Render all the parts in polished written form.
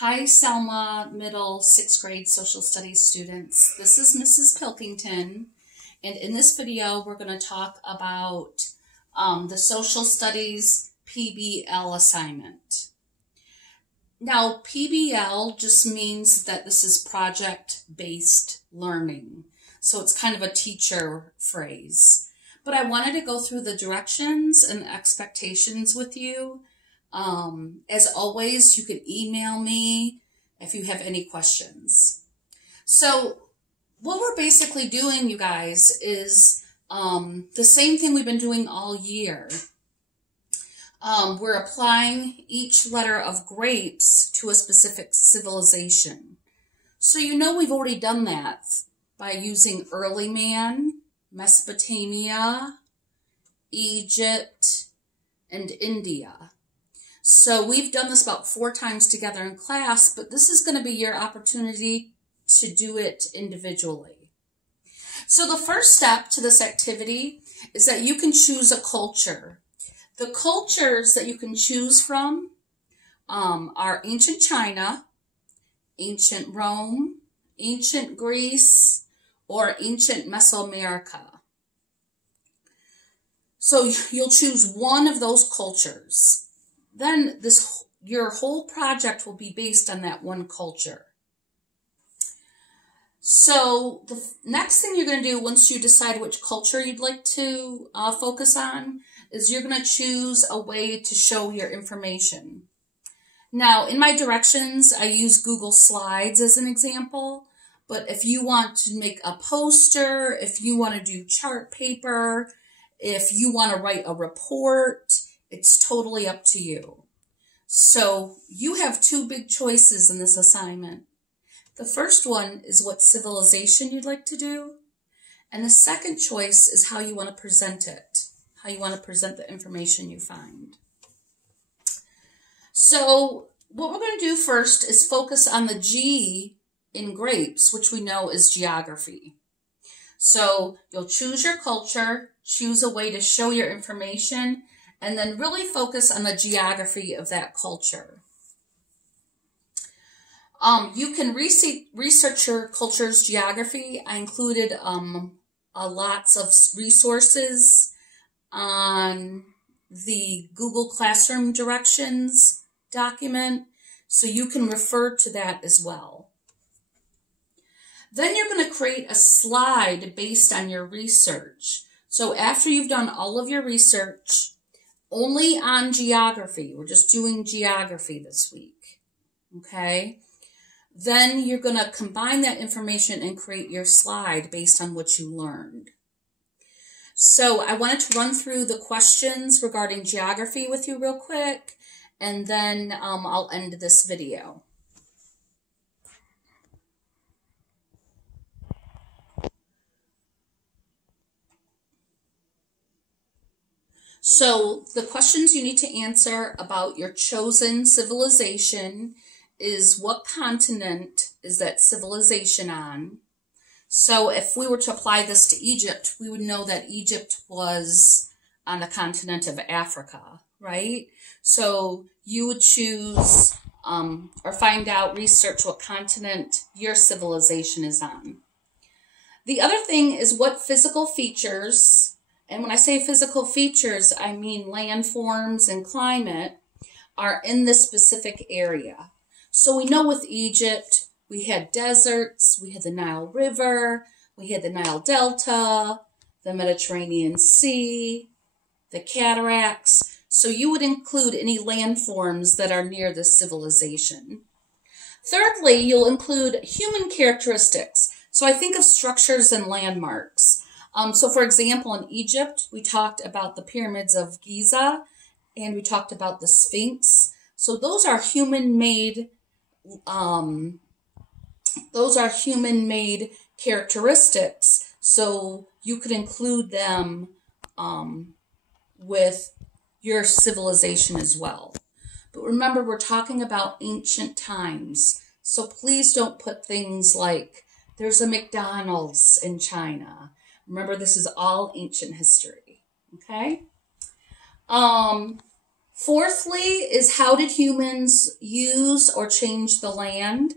Hi, Selma, middle, 6th grade social studies students. This is Mrs. Pilkington, and in this video, we're going to talk about the social studies PBL assignment. Now, PBL just means that this is project-based learning, so it's kind of a teacher phrase. But I wanted to go through the directions and expectations with you. As always, you can email me if you have any questions. So what we're basically doing, you guys, is the same thing we've been doing all year. We're applying each letter of grapes to a specific civilization. So you know we've already done that by using early man, Mesopotamia, Egypt, and India. So we've done this about 4 times together in class, but this is going to be your opportunity to do it individually. So the first step to this activity is that you can choose a culture. The cultures that you can choose from are ancient China, ancient Rome, ancient Greece, or ancient Mesoamerica. So you'll choose one of those cultures. Then your whole project will be based on that one culture. So the next thing you're going to do once you decide which culture you'd like to focus on is you're going to choose a way to show your information. Now, in my directions, I use Google Slides as an example, but if you want to make a poster, if you want to do chart paper, if you want to write a report, it's totally up to you. So you have 2 big choices in this assignment. The first one is what civilization you'd like to do. And the second choice is how you want to present it, how you want to present the information you find. So what we're going to do first is focus on the G in grapes, which we know is geography. So you'll choose your culture, choose a way to show your information, and then really focus on the geography of that culture. You can research your culture's geography. I included lots of resources on the Google Classroom Directions document, so you can refer to that as well. Then you're going to create a slide based on your research. So after you've done all of your research, only on geography, we're just doing geography this week, okay? Then you're going to combine that information and create your slide based on what you learned. So I wanted to run through the questions regarding geography with you real quick, and then I'll end this video. So the questions you need to answer about your chosen civilization is what continent is that civilization on? So if we were to apply this to Egypt, we would know that Egypt was on the continent of Africa, right? So you would choose or find out, research what continent your civilization is on. The other thing is what physical features, and when I say physical features, I mean landforms and climate, are in this specific area. So we know with Egypt, we had deserts, we had the Nile River, we had the Nile Delta, the Mediterranean Sea, the cataracts. So you would include any landforms that are near this civilization. Thirdly, you'll include human characteristics. So I think of structures and landmarks. So for example, in Egypt, we talked about the pyramids of Giza, and we talked about the Sphinx. So those are human-made characteristics. So you could include them with your civilization as well. But remember, we're talking about ancient times. So please don't put things like there's a McDonald's in China. Remember, this is all ancient history, okay? Fourthly is how did humans use or change the land?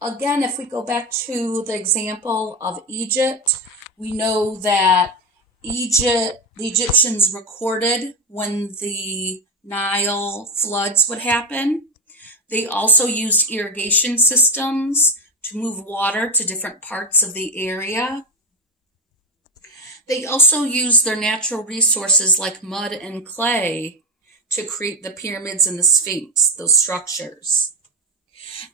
Again, if we go back to the example of Egypt, we know that the Egyptians recorded when the Nile floods would happen. They also used irrigation systems to move water to different parts of the area. They also used their natural resources like mud and clay to create the pyramids and the Sphinx, those structures.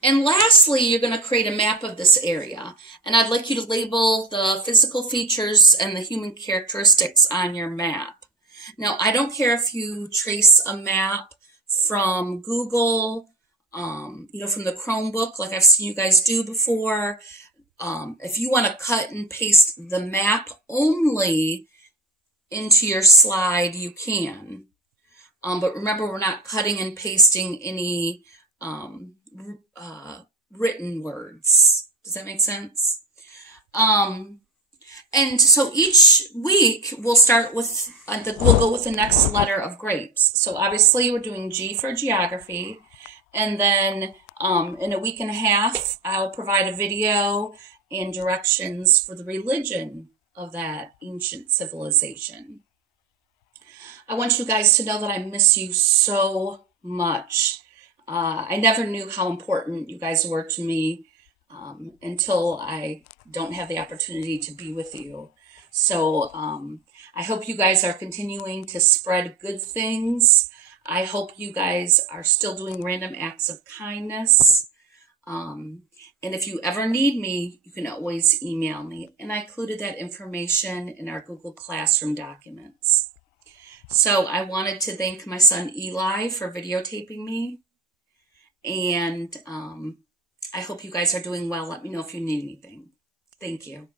And lastly, you're going to create a map of this area. And I'd like you to label the physical features and the human characteristics on your map. Now, I don't care if you trace a map from Google, from the Chromebook, like I've seen you guys do before. If you want to cut and paste the map only into your slide, you can. But remember, we're not cutting and pasting any written words. Does that make sense? And so each week we'll start with, we'll go with the next letter of grapes. So obviously we're doing G for geography. And then in a week and a half, I'll provide a video and directions for the religion of that ancient civilization. I want you guys to know that I miss you so much. I never knew how important you guys were to me until I don't have the opportunity to be with you. So I hope you guys are continuing to spread good things. I hope you guys are still doing random acts of kindness. And if you ever need me, you can always email me. And I included that information in our Google Classroom documents. So I wanted to thank my son Eli for videotaping me. And I hope you guys are doing well. Let me know if you need anything. Thank you.